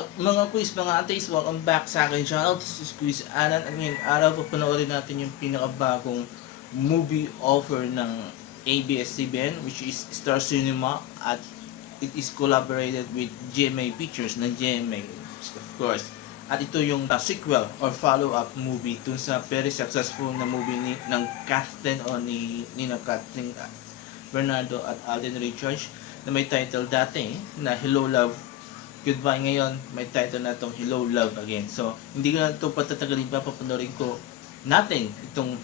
up mga quiz, mga ateis? Welcome back sa akin channel. This is Quiz Anan. At ngayong araw papanoorin natin yung pinakabagong movie offer ng ABS-CBN, which is Star Cinema, at it is collaborated with GMA Pictures ng GMA, of course. At ito yung sequel or follow-up movie dun sa very successful na movie ng Kathleen o ni Kathleen Bernardo at Alden Richards na may title dati na Hello Love Goodbye. Ngayon may title na itong Hello Love Again. So hindi ko na ito patatagalin pa, papanoorin ko natin itong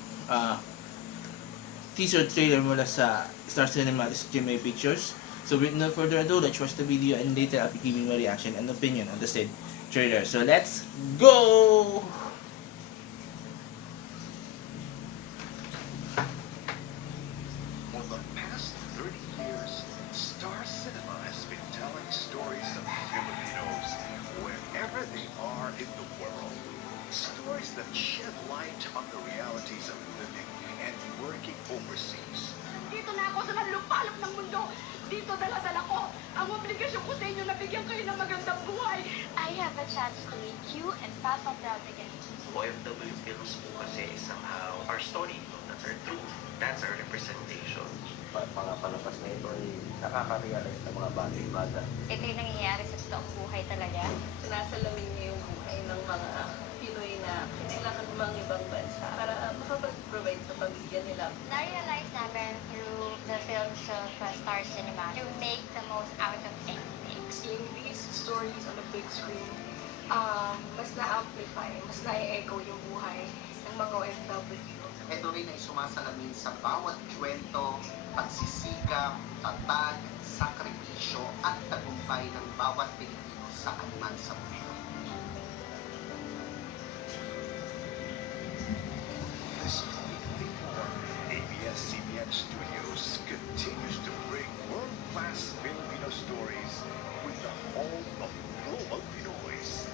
teaser trailer mula sa Star Cinema at GMA Pictures. So with no further ado, let's watch the video and later I'll be giving my reaction and opinion on the said trailer. So let's go! For the past 30 years, Star Cinema has been telling stories of Filipinos wherever they are in the world. Stories that shed light on the realities of living and working overseas. Dito na ako sa manlupalop ng mundo. Dito dala-dala ko ang obligasyon ko sa inyo na bigyan kayo ng magandang buhay. I have a chance to meet you and Papa proud again. OFW films po kasi somehow our story, that's our truth, that's our representation. Mga palabas na ito ay nakaka-realize ng mga bata. Ito yung nangyayari sa totoong buhay talaga. Sinasalamin niyo yung buhay ng mga Pinoy na kailangan ng ibang bansa para makapag-provide sa pamilya nila. Na-realize namin through the films of Star Cinema to make the most out of anything. Seeing these stories on a big screen, mas na-amplify, mas na-echo yung buhay ng mga OFW. Ito rin ay sumasalamin sa bawat kwento, pagsisikap, tatag, sakripisyo at tagumpay ng bawat Pilipino sa anuman sa mundo. This 2024, ABS-CBN Studios continues to bring world-class Filipino stories with the home of global Pinoys.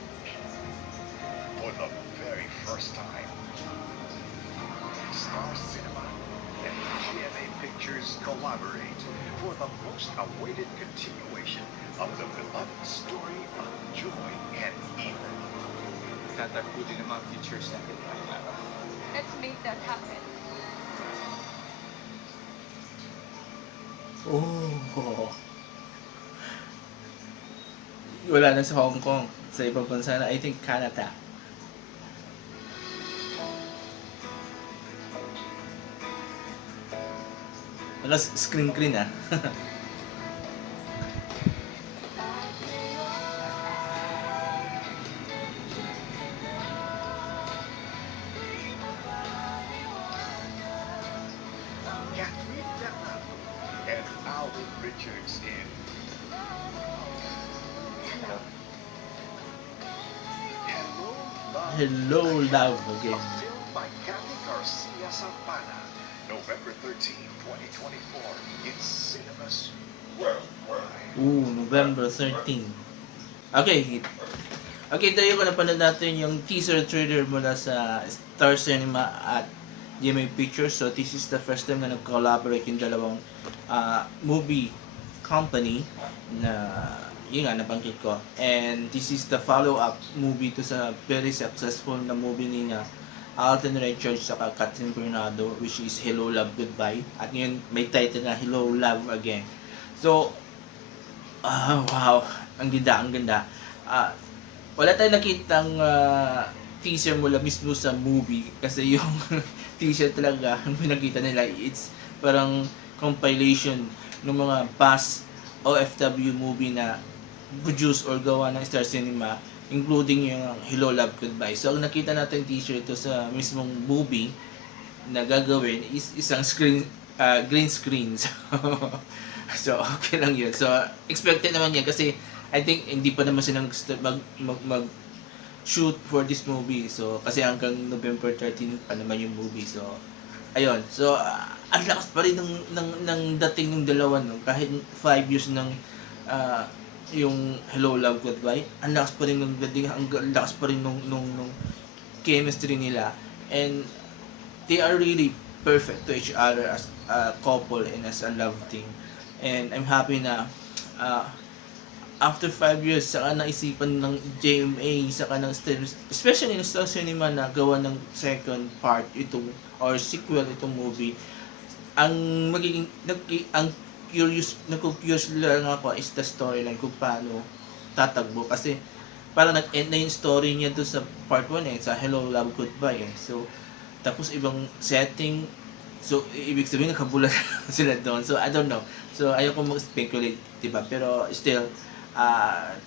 For the very first time, Star Cinema and GMA Pictures collaborate for the most awaited continuation of the beloved story of Joy and Ethan. Tatagpo din ng mga features natin ngayong araw. Let's make that happen. Oh. Wala na sa Hong Kong. Sa ibang bansa na, I think Canada. Screen ah. Kathleen Bernardo and Alden Richards in Hello Love Again. A film by Kathy Garcia Santana, November 13, 2024, in cinemas worldwide. November 13. Okay, tayo ko napanood natin yung teaser trailer mula sa Star Cinema at GMA Pictures. So this is the first time na nag-collaborate yung dalawang movie company na yun nga nabanggit ko. And this is the follow-up movie to sa very successful na movie ni Alden Richards sa Kathleen Bernardo, which is Hello Love Goodbye. At ngayon may title na Hello Love Again. So wow, ang ganda. Wala tayong nakitang teaser mula mismo sa movie kasi yung teaser talaga ang pinakita nila, it's parang compilation ng mga past OFW movie na produce or gawa ng Star Cinema, including yung Hello Love Goodbye. So ang nakita natin teaser ito sa mismong movie na gagawin is isang green screen. So okay lang yun. So expected naman yan kasi I think hindi pa naman silang mag shoot for this movie. So kasi hanggang November 13 pa naman yung movie. So ayun. So ang lakas pa rin ng dating ng dalawa, no? Kahit 5 years ng yung Hello Love Goodbye, ang lakas pa rin ng dating, ang lakas pa rin nung chemistry nila, and they are really perfect to each other as a couple and as a love team. And I'm happy na after 5 years, saka naisipan ng JMA, saka ng especially ng Star Cinema na gawa ng second part itong, or sequel itong movie. Ang magiging, ang curious lang ako is the storyline kung paano tatagbo. Kasi, parang nag-end na yung story niya doon sa part 1 sa Hello, Love, Goodbye So, tapos ibang setting, so, ibig sabihin nakabulan sila doon. So, I don't know. So, ayoko mag-speculate, diba? Pero, still,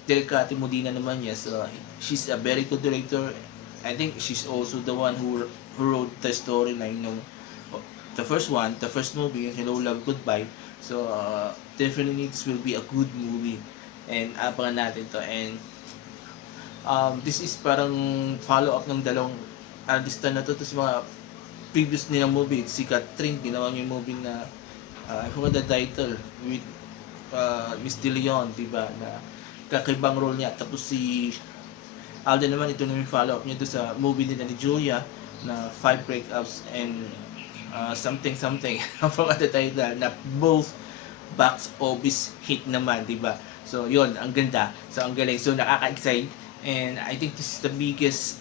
Delicate Modina naman niya. So, she's a very good director. I think she's also the one who wrote the storyline nung the first movie, Hello, Love, Goodbye. So, definitely this will be a good movie. And abangan natin to. And, this is parang follow-up ng dalawang artista na to sa mga previous nilang movie. Si Catherine, ginawa niya yung movie na I forgot the title with Miss De Leon, diba, na kakaibang role niya. Tapos si Alden naman, ito na yung follow-up niya doon sa movie nila ni Julia na 5 Breakups and something I forgot the title, na both box office hit naman, diba? So yun, ang ganda, so ang galing, so nakaka-excite, and I think this is the biggest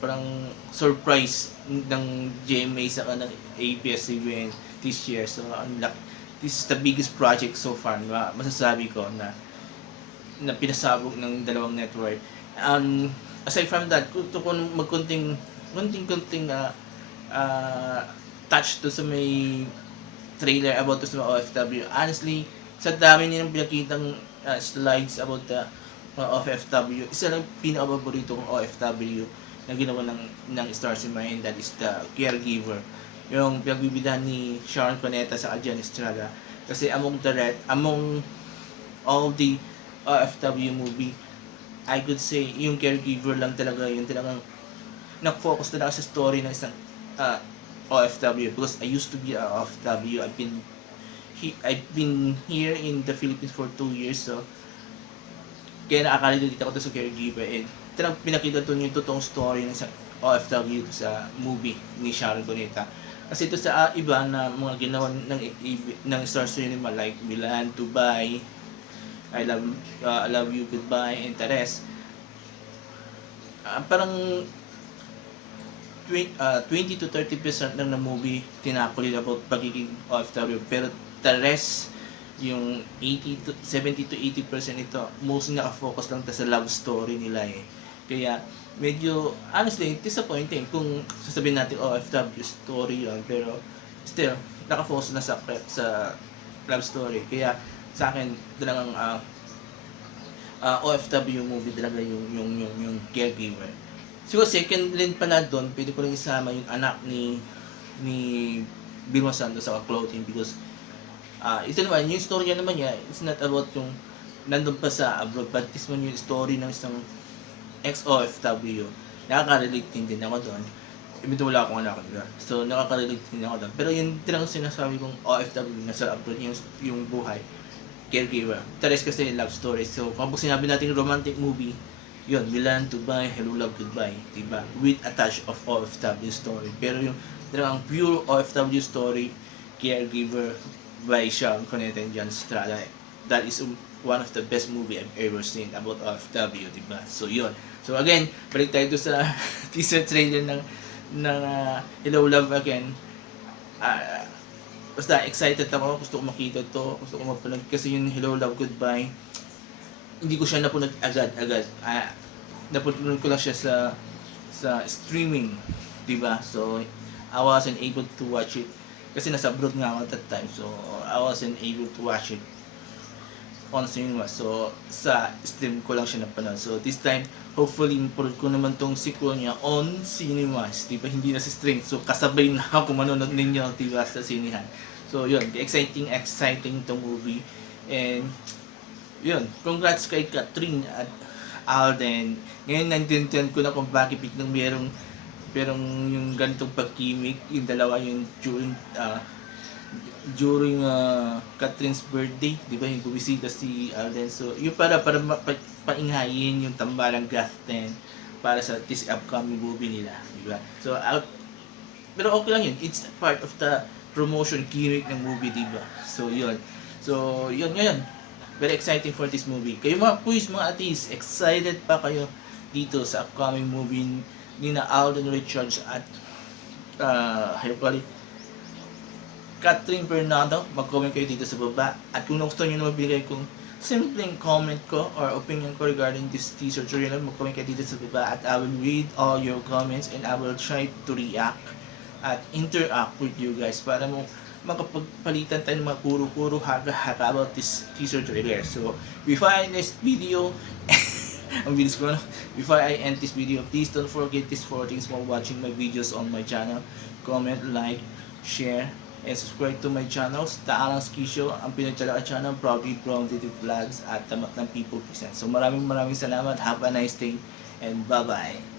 parang surprise ng GMA sa ng ABS-CBN this year. So this is the biggest project so far na masasabi ko na pinasabog ng dalawang network. Aside from that, gusto ko magkunting touch to sa may trailer about to sa OFW. Honestly, sa dami nilang pinakitang slides about the OFW, isa lang pinaka-paborito kong OFW na ginawa ng Star Cinema, and that is the Caregiver. Yung pinagbibidahan ni Sharon Cuneta sa Jan Estrada. Kasi among all the OFW movie, I could say yung Caregiver lang talaga yung talagang nag-focus talaga sa story ng isang OFW, because I used to be a OFW. I've been here in the Philippines for 2 years, so kaya nakaka-relate ako sa Caregiver, and talagang pinakita doon yung totoong story ng isang OFW sa movie ni Sharon Cuneta. Kasi ito sa iba na mga ginawa ng Star Cinema like Milan, Dubai, I Love You, Goodbye, and the rest, parang 20 to 30% lang ng movie tinakulil about pagiging OFW, pero the rest, yung 70 to 80% ito, mostly nakafocus lang sa love story nila Kaya, medyo, honestly, disappointing kung sasabihin natin OFW story yun, pero still, nakafocus na sa love story. Kaya, sa akin, talagang OFW movie talaga yung Caregiver. Siguro second rin pala doon, pwede ko rin isama yung anak ni Vilma Santos sa clothing, because ito naman, yung story naman niya, it's not about yung nandun pa sa abroad, but this one yung story ng isang ex-OFW. Nakaka-relate din ako doon. Even though wala akong anak, diba? So, nakaka-relate din ako doon. Pero yung talagang sinasabi kong OFW, nasa abroad yung buhay, Caregiver. The rest kasi love story. So, kung sinabi natin romantic movie, yun, Milan, Dubai, Hello, Love, Goodbye, diba? With a touch of OFW story. Pero yung talagang pure OFW story, Caregiver by Sharon Cuneta and Jan Estrada, that is one of the best movie I've ever seen about OFW, diba? So, yun. So, again, balik tayo to sa teaser trailer ng Hello, Love Again. Basta, excited ako. Gusto ko makita to. Gusto ko mapanood. Kasi yung Hello, Love, Goodbye, hindi ko siya napanood agad. Napanood ko lang siya sa streaming, diba? So, I wasn't able to watch it kasi nasa abroad nga ako at that time. So, I wasn't able to watch it on cinema. So, sa stream ko lang siya napanood. So, this time, hopefully, mapanood ko naman tong sequel niya on cinemas, diba? Hindi na sa stream. So, kasabay na ako manonood ninyo, diba? Sa sinihan. So, yun. Exciting tong movie. And, yun. Congrats kay Catherine at Alden. Ngayon, naintindihan ko na kung bakit biglang merong yung ganitong pagkimik. Yung dalawa yung during Catherine's birthday, di ba, yung bumisita si Alden. So, yung para painghayin yung tambalang Gotham para sa this upcoming movie nila, di ba? So, pero okay lang yun. It's part of the promotion gimmick ng movie, di ba? So, yun. So, yun ngayon. very exciting for this movie. Kayo mga boys, mga atis, excited pa kayo dito sa upcoming movie ni na Alden Richards at Catherine Bernardo? Mag-comment kayo dito sa baba. At kung gusto nyo na mabigay kong simpleng comment ko or opinion ko regarding this teaser trailer, mag-comment kayo dito sa baba at I will read all your comments and I will try to react at interact with you guys para mo makapagpalitan tayo ng mga puro-puro haka about this teaser trailer. So, before I end this video, before I end this video, please don't forget these 4 things while watching my videos on my channel. Comment, like, share, and subscribe to my channels. Taalang Ski Show, ang pinagtsala channel, Proudly Brown Dito Vlogs at Tamak ng People Present. So maraming salamat, have a nice day, and bye-bye.